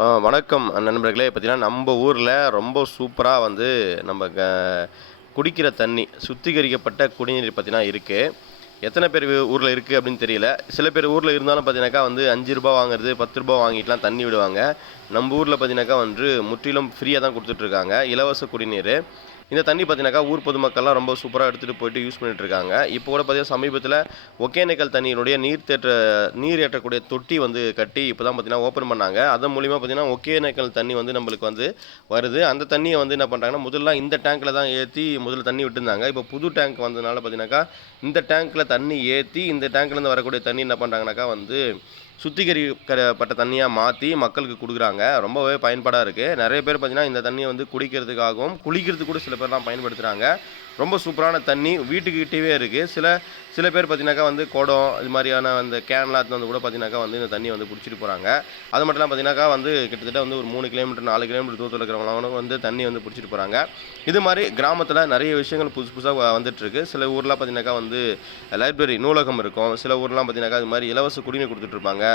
வணக்கம் நண்பர்களே. பார்த்தீங்கன்னா, நம்ம ஊரில் ரொம்ப சூப்பராக வந்து நம்ம குடிக்கிற தண்ணி சுத்திகரிக்கப்பட்ட குடிநீர் பார்த்தீங்கன்னா இருக்குது. எத்தனை பேர் ஊரில் இருக்குது அப்படின்னு தெரியல. சில பேர் ஊரில் இருந்தாலும் பார்த்தீங்கன்னாக்கா வந்து ரூ. 5 வாங்குறது, ரூ. 10 வாங்கிட்டுலாம் தண்ணி விடுவாங்க. நம்ம ஊரில் பார்த்தீங்கன்னாக்கா வந்து முற்றிலும் ஃப்ரீயாக தான் கொடுத்துட்ருக்காங்க, இலவச குடிநீர். இந்த தண்ணி பார்த்தீங்கன்னாக்கா ஊர் பொதுமக்கள்லாம் ரொம்ப சூப்பராக எடுத்துகிட்டு போயிட்டு யூஸ் பண்ணிட்டுருக்காங்க. இப்போ கூட பார்த்தீங்கன்னா சமீபத்தில் ஒகேனக்கல் தண்ணியினுடைய நீர் ஏற்றக்கூடிய தொட்டி வந்து கட்டி இப்போ தான் பார்த்தீங்கன்னா ஓப்பன் பண்ணாங்க. அதன் மூலிமா பார்த்தீங்கன்னா ஒகேனக்கல் தண்ணி வந்து நம்மளுக்கு வந்து வருது. அந்த தண்ணியை வந்து என்ன பண்ணுறாங்கன்னா, முதல்ல இந்த டேங்க்கில் தான் ஏற்றி முதல்ல தண்ணி விட்டுருந்தாங்க. இப்போ புது டேங்க் வந்ததுனால பார்த்தீங்கன்னாக்கா இந்த டேங்க்கில் தண்ணி ஏற்றி இந்த டேங்க்லேருந்து வரக்கூடிய தண்ணி என்ன பண்ணுறாங்கனாக்கா வந்து சுத்திகரிக்கப்பட்ட தண்ணியாக மாற்றி மக்களுக்கு கொடுக்குறாங்க. ரொம்பவே பயன்பாடாக இருக்குது. நிறைய பேர் பார்த்தீங்கன்னா இந்த தண்ணியை வந்து குடிக்கிறதுக்காகவும் குளிக்கிறதுக்கு கூட சில பேர்லாம் பயன்படுத்துகிறாங்க. ரொம்ப சூப்பரான தண்ணி வீட்டுக்கிட்டேயே இருக்குது. சில பேர் பார்த்தீங்கன்னாக்கா வந்து குடம் இது மாதிரியான அந்த கேன்லாம் வந்து கூட பார்த்தீங்கன்னாக்கா வந்து இந்த தண்ணியை வந்து பிடிச்சிட்டு போகிறாங்க. அது மட்டும் இல்லாமல் பார்த்தீங்கன்னாக்கா வந்து கிட்டத்தட்ட வந்து ஒரு 3 கிலோமீட்டர் 4 கிலோமீட்டர் தூரத்தில் இருக்கிறவங்களும் வந்து தண்ணி வந்து பிடிச்சிட்டு போகிறாங்க. இது மாதிரி கிராமத்தில் நிறைய விஷயங்கள் புதுசாக வந்துட்டுருக்கு. சில ஊர்லாம் பார்த்தீங்கன்னாக்கா வந்து லைப்ரரி நூலகம் இருக்கும். சில ஊர்லாம் பார்த்தீங்கன்னாக்கா இது மாதிரி இலவச குடிநீர் கொடுத்துட்ருப்பாங்க.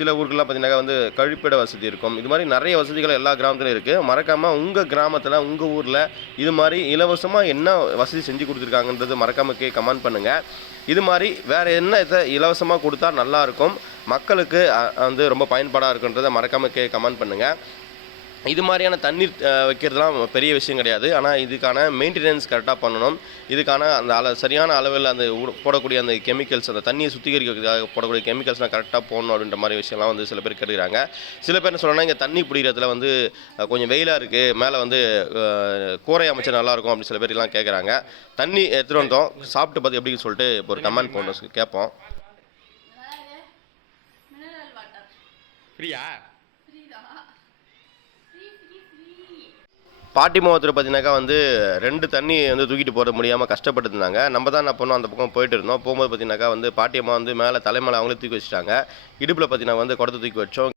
சில ஊருக்குலாம் பார்த்தீங்கன்னாக்கா வந்து கழிப்பிட வசதி இருக்கும். இது மாதிரி நிறைய வசதிகள் எல்லா கிராமத்துலையும் இருக்குது. மறக்காமல் உங்கள் கிராமத்தில் உங்கள் ஊரில் இது மாதிரி இலவசமாக என்ன வசதி செஞ்சு கொடுத்துருக்காங்கன்றது மறக்காமல் கமெண்ட் பண்ணுங்கள். இது மாதிரி வேறு என்ன இதை இலவசமாக கொடுத்தா நல்லாயிருக்கும், மக்களுக்கு வந்து ரொம்ப பயன்பாடாக இருக்குன்றதை மறக்காமல் கமெண்ட் பண்ணுங்கள். இது மாதிரியான தண்ணீர் வைக்கிறதுலாம் பெரிய விஷயம் கிடையாது. ஆனால் இதுக்கான மெயின்டெனன்ஸ் கரெக்டாக பண்ணணும். இதுக்கான அந்த சரியான அளவில் அந்த போடக்கூடிய அந்த கெமிக்கல்ஸ், அந்த தண்ணியை சுத்திகரிக்கிறதுக்காக போடக்கூடிய கெமிக்கல்ஸ்லாம் கரெக்டாக போடணும் அப்படின்ற மாதிரி விஷயம்லாம் வந்து சில பேர் கேட்டுக்கிறாங்க. சில பேர் என்ன சொல்கிறாங்கன்னா, இங்கே தண்ணி பிடிக்கிறதுல வந்து கொஞ்சம் வெயிலாக இருக்குது, மேலே வந்து கூரை அமைச்சா நல்லாயிருக்கும் அப்படின்னு சில பேர்லாம் கேட்குறாங்க. தண்ணி எடுத்துகிட்டு வந்தோம், சாப்பிட்டு பார்த்து எப்படின்னு சொல்லிட்டு இப்போ ஒரு கமெண்ட் போடணும் கேட்போம். ஃப்ரீயா? பாட்டி முகத்தில் பார்த்தீங்கன்னாக்கா வந்து 2 தண்ணி வந்து தூக்கிட்டு போட முடியாமல் கஷ்டப்பட்டு இருந்தாங்க. நம்ம தான் என்ன பண்ணோம், அந்த பக்கம் போயிட்டு இருந்தோம். போகும்போது பார்த்தீங்கன்னாக்கா வந்து பாட்டியம்மா வந்து மேலே தலைமையில் அவங்களே தூக்கி வச்சுட்டாங்க. இடுப்பில் பார்த்தீங்கன்னா வந்து குடத்தை தூக்கி வச்சோம்.